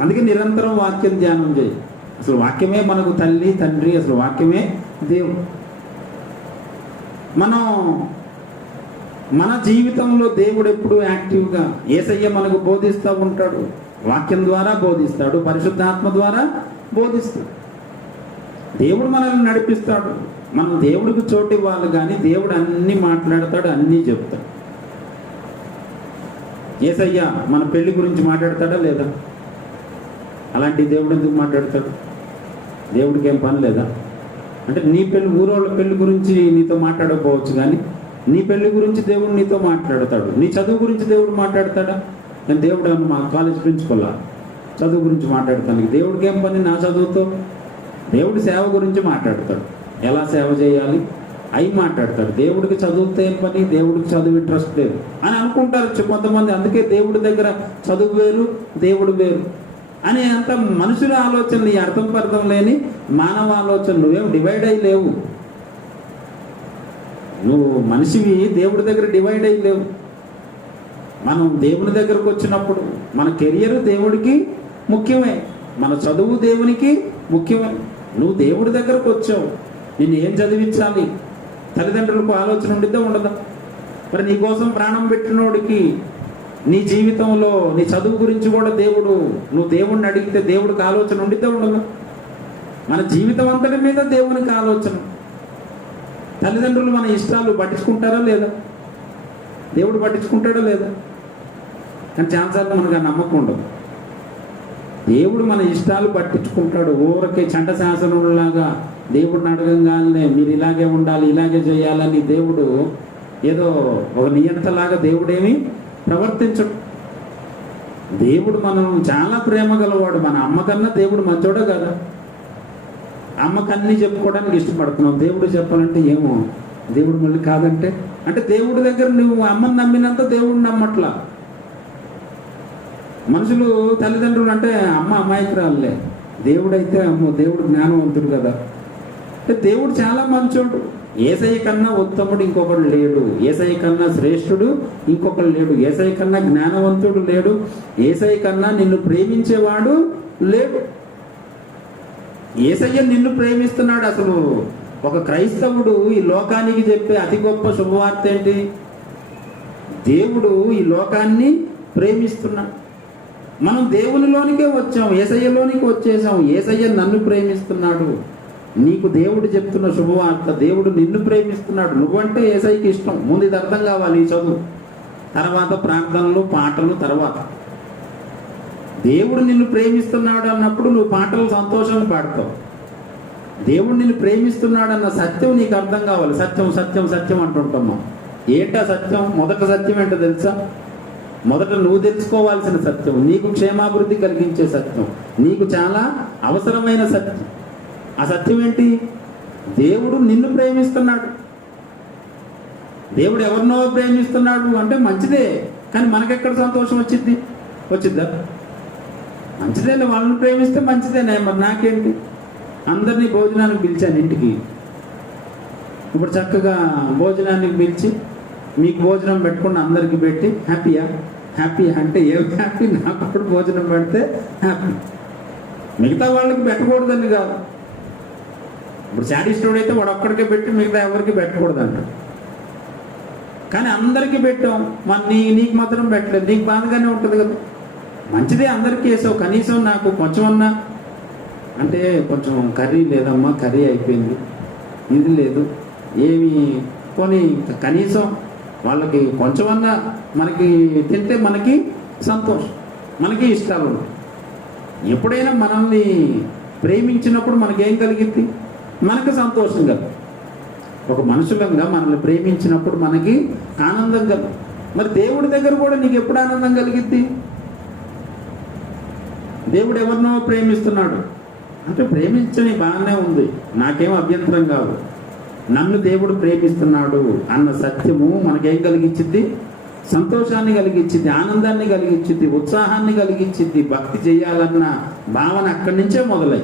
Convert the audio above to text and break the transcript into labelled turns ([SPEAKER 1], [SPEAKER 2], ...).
[SPEAKER 1] అందుకే నిరంతరం వాక్యం ధ్యానం చేయి. అసలు వాక్యమే మనకు తల్లి తండ్రి అసలు వాక్యమే దేవుడు. మనం మన జీవితంలో దేవుడు ఎప్పుడు యాక్టివ్గా ఏసయ్య మనకు బోధిస్తూ ఉంటాడు. వాక్యం ద్వారా బోధిస్తాడు పరిశుద్ధాత్మ ద్వారా బోధిస్తాడు. దేవుడు మనల్ని నడిపిస్తాడు. మనం దేవుడికి చోటు ఇవ్వాలి కానీ దేవుడు అన్ని మాట్లాడతాడు అన్నీ చెప్తాడు. ఏసయ్య మన పెళ్ళి గురించి మాట్లాడతాడా లేదా? అలాంటి దేవుడు ఎందుకు మాట్లాడతాడు? దేవుడికి ఏం పని లేదా? అంటే నీ పెళ్ళి ఊరోళ్ళ పెళ్ళి గురించి నీతో మాట్లాడకపోవచ్చు కానీ నీ పెళ్ళి గురించి దేవుడు నీతో మాట్లాడతాడు. నీ చదువు గురించి దేవుడు మాట్లాడతాడా? నేను దేవుడు అన్న మా కాలేజ్ ప్రిన్సిపల్లా చదువు గురించి మాట్లాడతాను దేవుడికి ఏం పని నా చదువుతో? దేవుడి సేవ గురించి మాట్లాడతాడు. ఎలా సేవ చేయాలి? అయి మాట్లాడతాడు. దేవుడికి చదువుతే ఏం పని? దేవుడికి చదువు ఇంట్రెస్ట్ లేదు అని అనుకుంటారు కొంతమంది. అందుకే దేవుడి దగ్గర చదువు వేరు దేవుడు వేరు. అని అంత మనుషుల ఆలోచనలు ఈ అర్థం పర్థం లేని మానవ ఆలోచనలు ఏం డివైడ్ అయి లేవు. నువ్వు మనిషివి దేవుడి దగ్గర డివైడ్ అయి లేవు. మనం దేవుని దగ్గరకు వచ్చినప్పుడు మన కెరియర్ దేవుడికి ముఖ్యమే మన చదువు దేవునికి ముఖ్యమే. నువ్వు దేవుడి దగ్గరకు వచ్చావు నిన్ను ఏం చదివించాలి? తల్లిదండ్రులకు ఆలోచన ఉండిద్దా ఉండదా? మరి నీకోసం ప్రాణం పెట్టినోడికి నీ జీవితంలో నీ చదువు గురించి కూడా దేవుడు నువ్వు దేవుడిని అడిగితే దేవుడికి ఆలోచన ఉండితే ఉండదు? మన జీవితం అంతటి మీద దేవునికి ఆలోచన. తల్లిదండ్రులు మన ఇష్టాలు పట్టించుకుంటారా లేదా? దేవుడు పట్టించుకుంటాడా లేదా? కానీ ఛాన్సార్లు మనకు ఆ నమ్మకం ఉండదు. దేవుడు మన ఇష్టాలు పట్టించుకుంటాడు. ఊరకే చంట శాసనంలాగా దేవుడిని అడగంగానే మీరు ఇలాగే ఉండాలి ఇలాగే చేయాలని దేవుడు ఏదో ఒక నియంతలాగా దేవుడేమి ప్రవర్తించడు దేవుడు మనం చాలా ప్రేమ గలవాడు. మన అమ్మకన్నా దేవుడు మంచోడే కదా. అమ్మకన్నీ చెప్పుకోవడానికి ఇష్టపడుతున్నావు. దేవుడు చెప్పాలంటే ఏమో? దేవుడు మళ్ళీ కాదంటే? అంటే దేవుడి దగ్గర నువ్వు అమ్మని నమ్మినంత దేవుడిని నమ్మట్లా? మనుషులు తల్లిదండ్రులు అంటే అమ్మ అమాయకురాలే దేవుడైతే అమ్మో దేవుడు జ్ఞానవంతుడు కదా. దేవుడు చాలా మంచోడు. ఏసై కన్నా ఉత్తముడు ఇంకొకడు లేడు. ఏసై కన్నా శ్రేష్ఠుడు ఇంకొకడు లేడు. ఏసై కన్నా జ్ఞానవంతుడు లేడు. ఏసై కన్నా నిన్ను ప్రేమించేవాడు లేడు. ఏసయ్య నిన్ను ప్రేమిస్తున్నాడు అసలు. ఒక క్రైస్తవుడు ఈ లోకానికి చెప్పే అతి గొప్ప శుభవార్త ఏంటి? దేవుడు ఈ లోకాన్ని ప్రేమిస్తున్నాడు. మనం దేవునిలోనికే వచ్చాం ఏసయ్యలోనికి వచ్చేసాం. ఏసయ్య నన్ను ప్రేమిస్తున్నాడు. నీకు దేవుడు చెప్తున్న శుభవార్త దేవుడు నిన్ను ప్రేమిస్తున్నాడు. నువ్వంటే ఏసైకి ఇష్టం. ముందు ఇది అర్థం కావాలి ఈ చదువు. తర్వాత ప్రార్థనలు పాటలు తర్వాత. దేవుడు నిన్ను ప్రేమిస్తున్నాడు అన్నప్పుడు నువ్వు పాటలు సంతోషం పాడతావు. దేవుడు నిన్ను ప్రేమిస్తున్నాడు అన్న సత్యం నీకు అర్థం కావాలి. సత్యం సత్యం సత్యం అంటుంటాము ఏంటా సత్యం? మొదట సత్యం ఏంటో తెలుసా? మొదట నువ్వు తెలుసుకోవాల్సిన సత్యం. నీకు క్షేమాభివృద్ధి కలిగించే సత్యం. నీకు చాలా అవసరమైన సత్యం. ఆ సత్యం ఏంటి? దేవుడు నిన్ను ప్రేమిస్తున్నాడు. దేవుడు ఎవరినో ప్రేమిస్తున్నాడు అంటే మంచిదే కానీ మనకెక్కడ సంతోషం వచ్చింది వచ్చిద్దా? మంచిదేలే వాళ్ళని ప్రేమిస్తే మంచిదేనే మరి నాకేంటి? అందరినీ భోజనానికి పిలిచాను ఇంటికి. ఇప్పుడు చక్కగా భోజనానికి పిలిచి మీకు భోజనం పెట్టుకుని అందరికి పెట్టి హ్యాపీయా? హ్యాపీ అంటే ఏం హ్యాపీ? నాకు కూడా భోజనం పెడితే హ్యాపీ. మిగతా వాళ్ళకి పెట్టకూడదని కాదు. ఇప్పుడు శాడిస్టుడు అయితే వాడు ఒక్కడికే పెట్టి మిగతా ఎవరికి పెట్టకూడదు అంట కానీ అందరికీ పెట్టాం. మన నీ నీకు మాత్రం పెట్టలేదు. నీకు బాధగానే ఉంటుంది కదా. మంచిదే అందరికీ వేసావు. కనీసం నాకు కొంచెం అన్నా. అంటే కొంచెం కర్రీ లేదమ్మా కర్రీ అయిపోయింది. ఇది లేదు. ఏమి కొని కనీసం వాళ్ళకి కొంచెమన్నా మనకి తింటే మనకి సంతోషం. మనకి ఇష్టాలు ఎప్పుడైనా మనల్ని ప్రేమించినప్పుడు మనకేం కలిగింది మనకు సంతోషం కదా. ఒక మనుషులంగా మనల్ని ప్రేమించినప్పుడు మనకి ఆనందం కదా. మరి దేవుడి దగ్గర కూడా నీకు ఎప్పుడు ఆనందం కలిగిద్ది? దేవుడు ఎవరినో ప్రేమిస్తున్నాడు. అంటే ప్రేమించని బాగానే ఉంది. నాకేం అభ్యంతరం కాదు. నన్ను దేవుడు ప్రేమిస్తున్నాడు అన్న సత్యము మనకేం కలిగించిద్ది సంతోషాన్ని కలిగించింది ఆనందాన్ని కలిగించింది ఉత్సాహాన్ని కలిగించింది భక్తి చేయాలన్న భావన అక్కడి నుంచే మొదలై